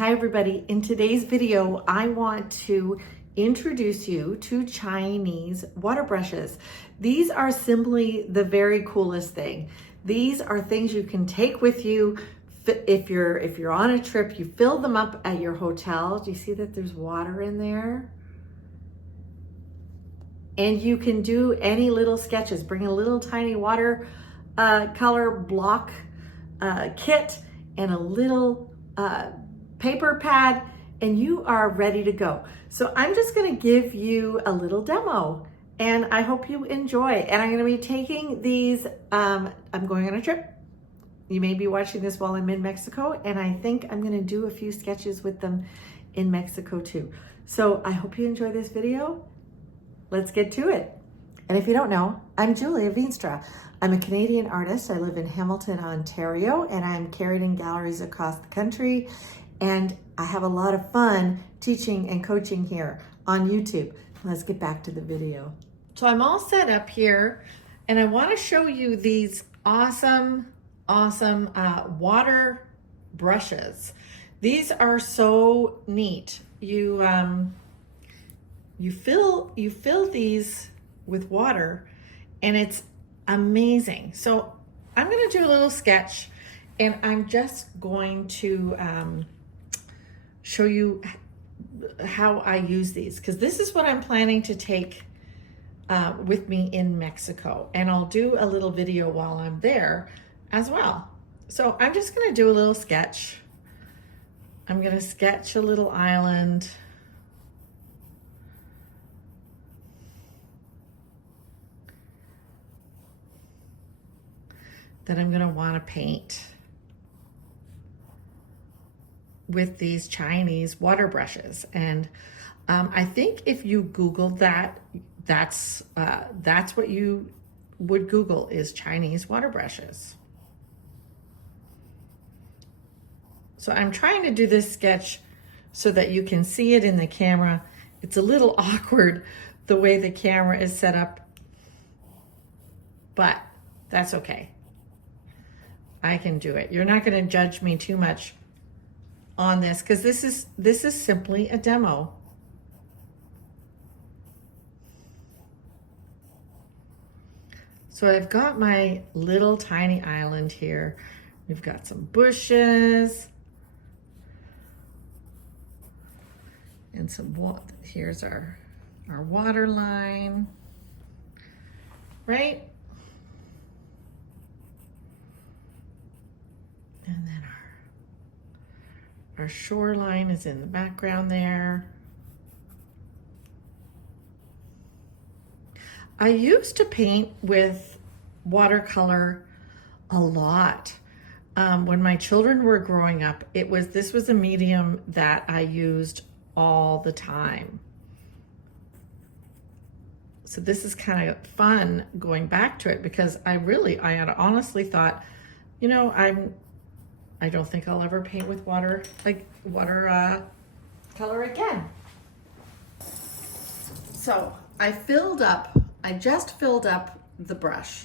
Hi everybody, in today's video I want to introduce you to Chinese water brushes. These are simply the very coolest thing. These are things you can take with you if you're on a trip. You fill them up at your hotel. Do you see that there's water in there? And you can do any little sketches. Bring a little tiny water color block kit and a little paper pad, and you are ready to go. So I'm just going to give you a little demo, and I hope you enjoy. And I'm going to be taking these, I'm going on a trip. You may be watching this while I'm in Mexico, and I think I'm going to do a few sketches with them in Mexico too. So I hope you enjoy this video. Let's get to it. And if you don't know, I'm Julia Veenstra. I'm a Canadian artist. I live in Hamilton, Ontario, and I'm carried in galleries across the country. And I have a lot of fun teaching and coaching here on YouTube. Let's get back to the video. So I'm all set up here, and I want to show you these awesome water brushes. These are so neat. You fill these with water, and it's amazing. So I'm going to do a little sketch, and I'm just going to show you how I use these, because this is what I'm planning to take with me in Mexico, and I'll do a little video while I'm there as well. So I'm just going to do a little sketch. I'm going to sketch a little island. That I'm going to want to paint with these Chinese water brushes. And I think if you Googled that, that's what you would Google, is Chinese water brushes. So I'm trying to do this sketch so that you can see it in the camera. It's a little awkward the way the camera is set up, but that's okay. I can do it. You're not going to judge me too much on this, because this is simply a demo. So I've got my little tiny island here. We've got some bushes and some water. Here's our water line, right? And then our shoreline is in the background there. I used to paint with watercolor a lot. When my children were growing up, this was a medium that I used all the time. So this is kind of fun going back to it, because I had honestly thought, you know, I don't think I'll ever paint with water color again. So I just filled up the brush,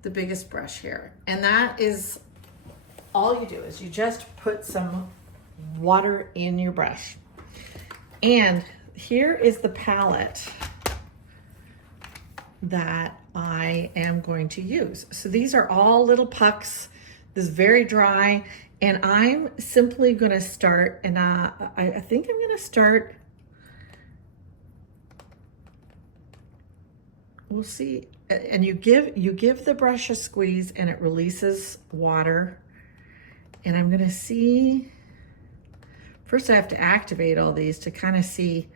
the biggest brush here. And that is all you do, is you just put some water in your brush. And here is the palette that I am going to use. So these are all little pucks. This is very dry, and I'm simply going to start, and I think I'm going to start, we'll see, and you give the brush a squeeze and it releases water. And I'm going to see, first I have to activate all these to kind of see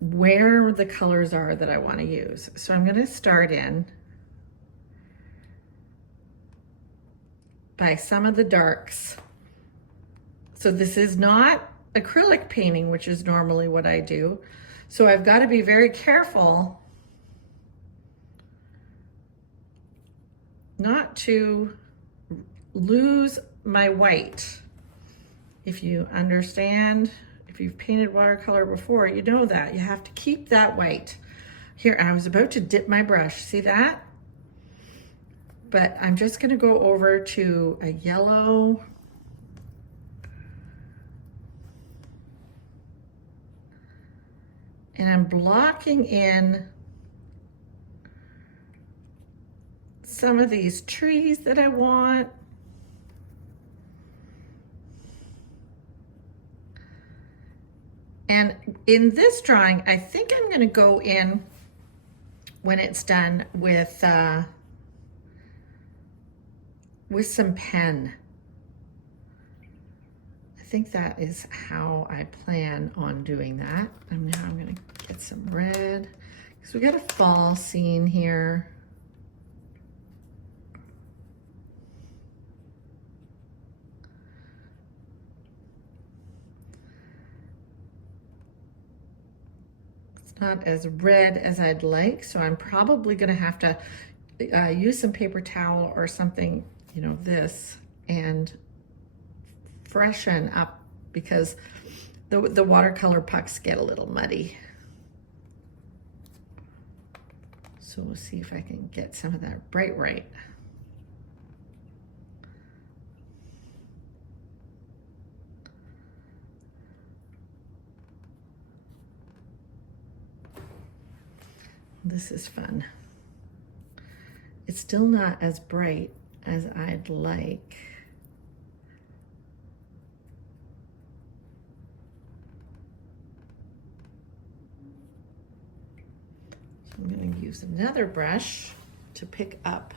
where the colors are that I want to use. So I'm going to start in by some of the darks. So this is not acrylic painting, which is normally what I do. So I've got to be very careful not to lose my white. If you understand, if you've painted watercolor before, you know that you have to keep that white. Here, I was about to dip my brush, see that? But I'm just going to go over to a yellow And I'm blocking in some of these trees that I want. And in this drawing, I think I'm going to go in when it's done with some pen. I think that is how I plan on doing that. And now I'm going to get some red because we got a fall scene here. Not as red as I'd like, so I'm probably going to have to use some paper towel or something, you know, this, and freshen up because the watercolor pucks get a little muddy. So we'll see if I can get some of that bright right. This is fun. It's still not as bright as I'd like. So I'm going to use another brush to pick up.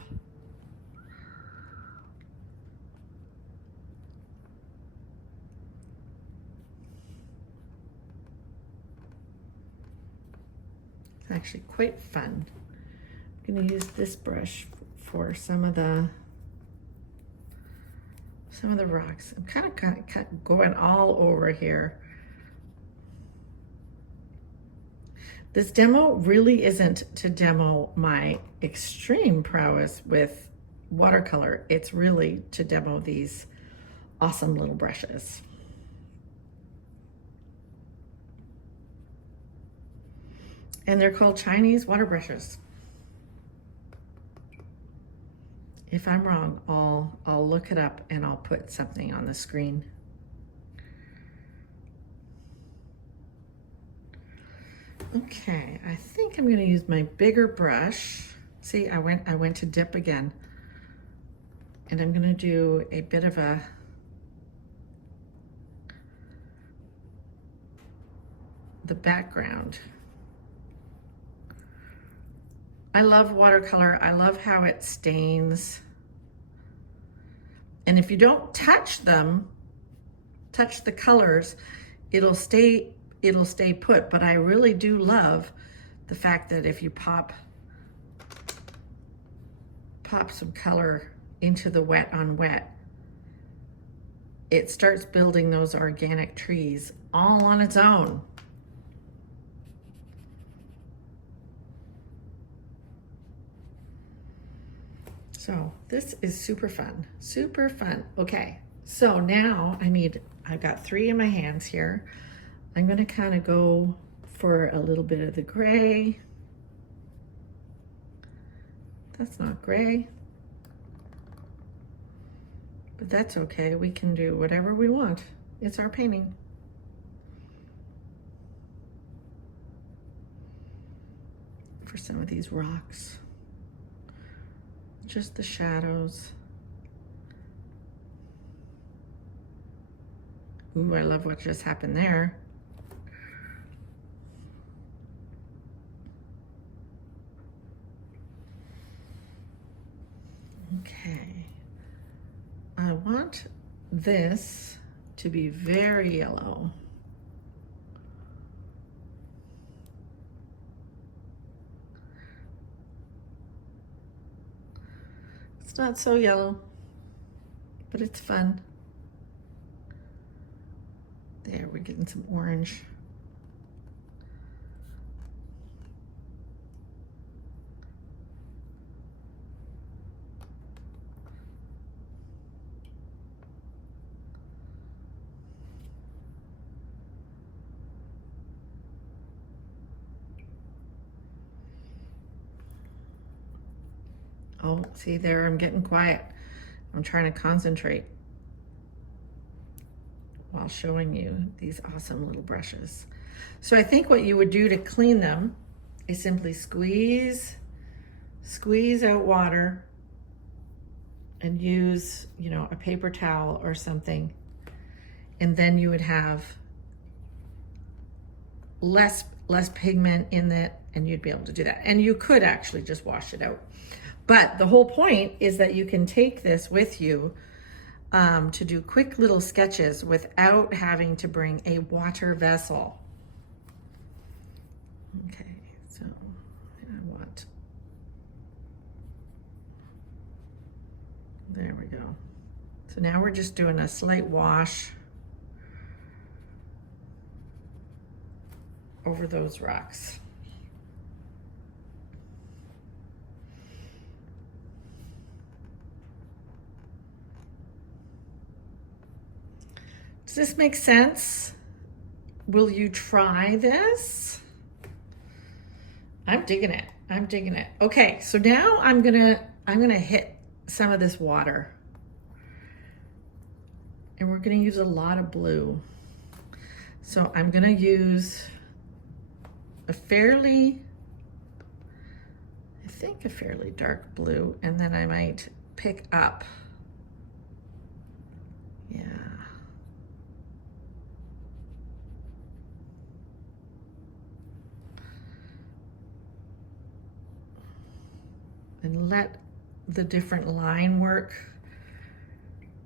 Actually quite fun. I'm going to use this brush for some of the rocks. I'm kind of going all over here. This demo really isn't to demo my extreme prowess with watercolor. It's really to demo these awesome little brushes. And they're called Chinese water brushes. If I'm wrong, I'll look it up and I'll put something on the screen. Okay, I think I'm gonna use my bigger brush. See, I went to dip again. And I'm gonna do a bit of the background. I love watercolor. I love how it stains. And if you don't touch them, touch the colors, it'll stay put. But I really do love the fact that if you pop some color into the wet on wet, it starts building those organic trees all on its own. So this is super fun, super fun. Okay, so now I've got 3 in my hands here. I'm gonna kind of go for a little bit of the gray. That's not gray, but that's okay. We can do whatever we want. It's our painting. For some of these rocks. Just the shadows. Ooh, I love what just happened there. Okay. I want this to be very yellow. It's not so yellow, but it's fun. There, we're getting some orange. Oh, see there, I'm getting quiet. I'm trying to concentrate while showing you these awesome little brushes. So I think what you would do to clean them is simply squeeze out water and use, you know, a paper towel or something. And then you would have less pigment in it, and you'd be able to do that. And you could actually just wash it out. But the whole point is that you can take this with you to do quick little sketches without having to bring a water vessel. Okay, so there we go. So now we're just doing a slight wash over those rocks. Does this make sense? Will you try this? I'm digging it. I'm digging it. Okay, so now I'm gonna hit some of this water. And we're gonna use a lot of blue. So I'm gonna use a fairly dark blue, and then I might pick up, yeah. And let the different line work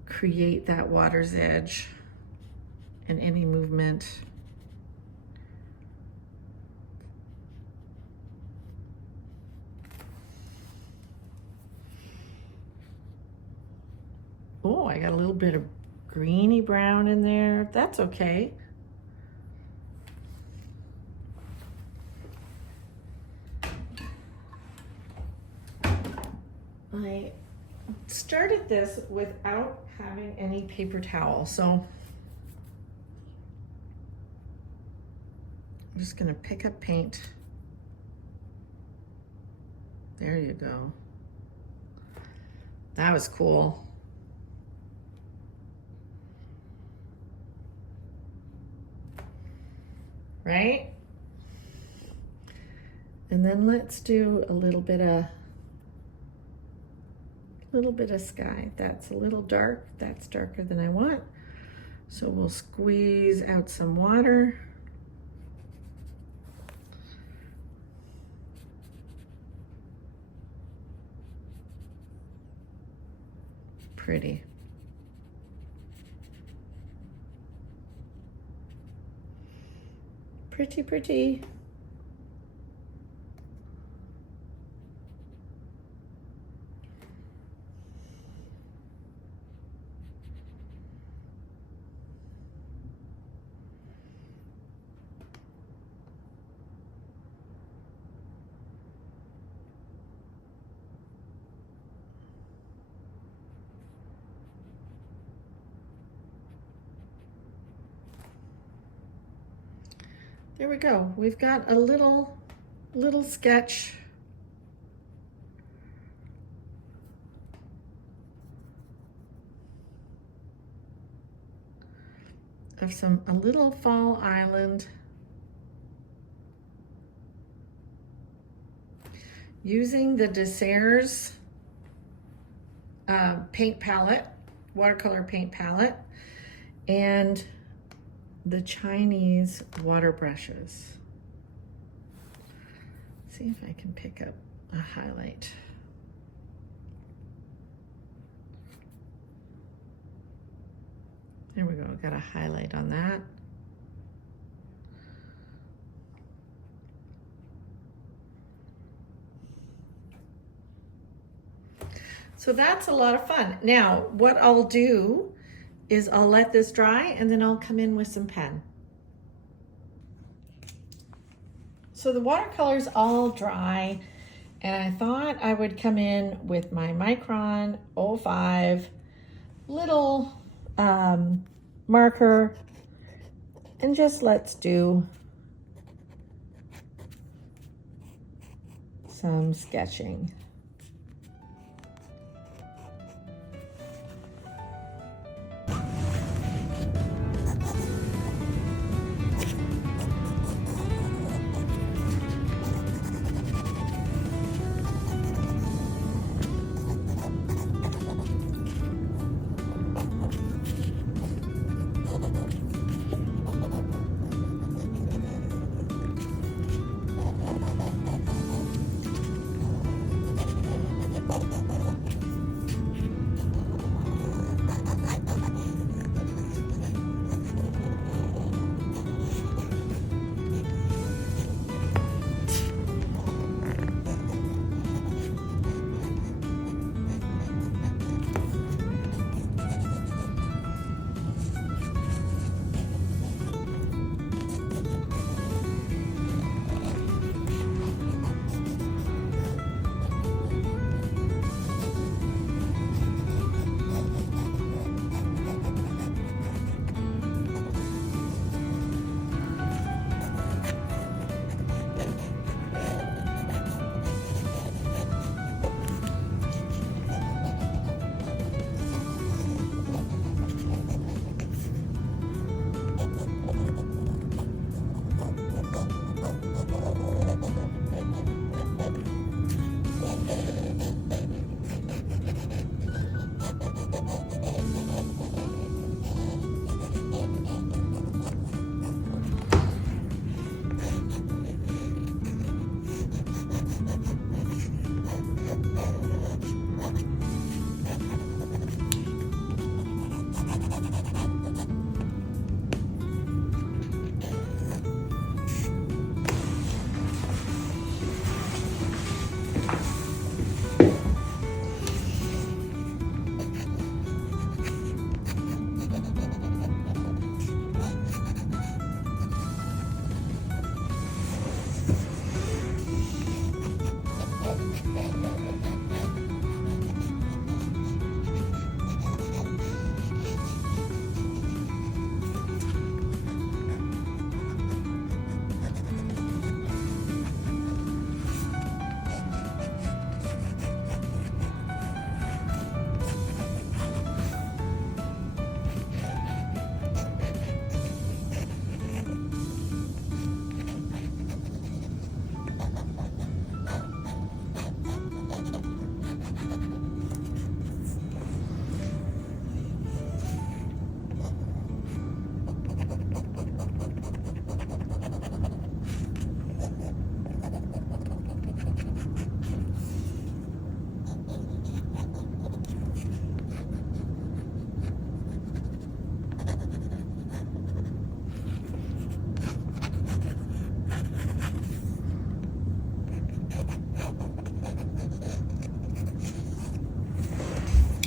create that water's edge and any movement. Oh, I got a little bit of greeny brown in there. That's okay. I started this without having any paper towel, so I'm just gonna pick up paint. There you go. That was cool. Right? And then let's do a little bit of sky. That's a little dark. That's darker than I want. So we'll squeeze out some water. Pretty. Pretty, pretty. There we go. We've got a little sketch. Of a little fall island. Using the Decor's paint palette, watercolor paint palette, and the Chinese water brushes. Let's see if I can pick up a highlight. There we go, got a highlight on that. So that's a lot of fun. Now, what I'll do is I'll let this dry and then I'll come in with some pen. So the watercolor's all dry, and I thought I would come in with my Micron 05 little marker, and just let's do some sketching.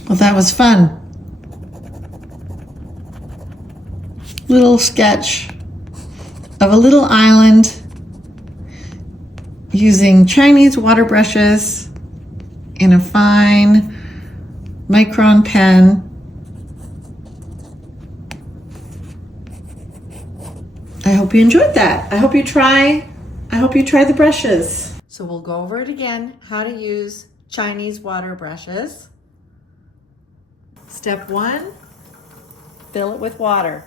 Well, that was fun. Little sketch of a little island using Chinese water brushes and a fine micron pen. I hope you enjoyed that. I hope you try the brushes. So we'll go over it again, how to use Chinese water brushes. Step 1, fill it with water.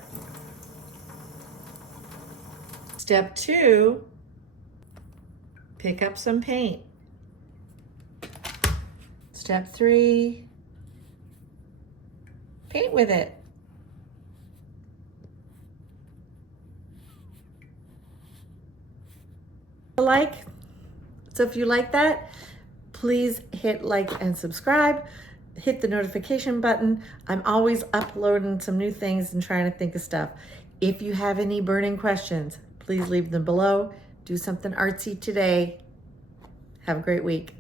Step 2, pick up some paint. Step 3, paint with it. So if you like that, please hit like and subscribe. Hit the notification button. I'm always uploading some new things and trying to think of stuff. If you have any burning questions, please leave them below. Do something artsy today. Have a great week.